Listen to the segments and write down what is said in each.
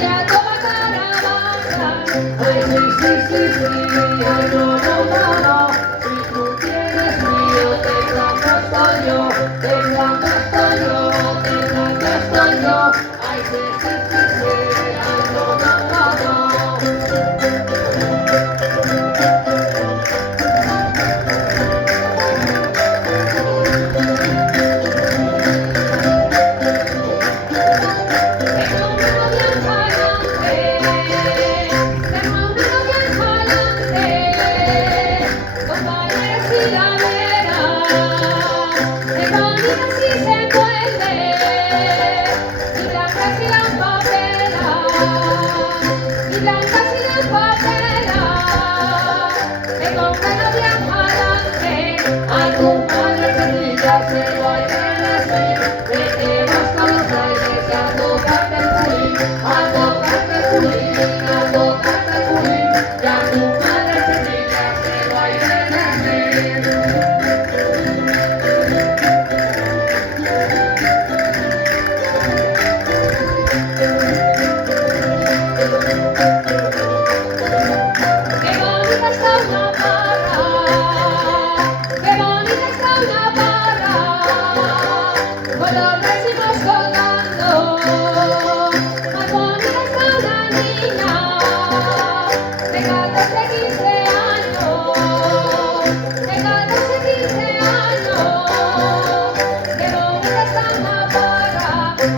ella toma caravana. Ay, sí, sí, sí, sí, ay, no, no, no, no. Si tú tienes frío, te estoy yo, te estoy yo, te estoy yo. Ay, sí, sí, sí, sí, ay, no, no, no, no.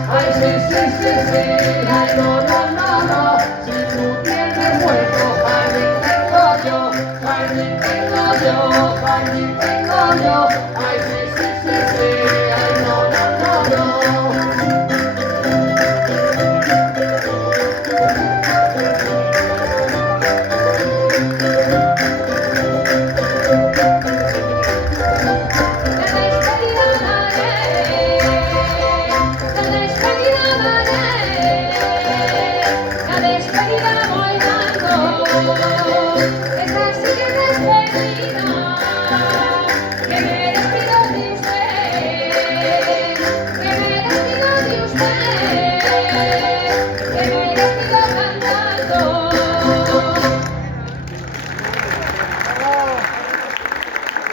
Ay, sí, sí, sí, sí, ay, no,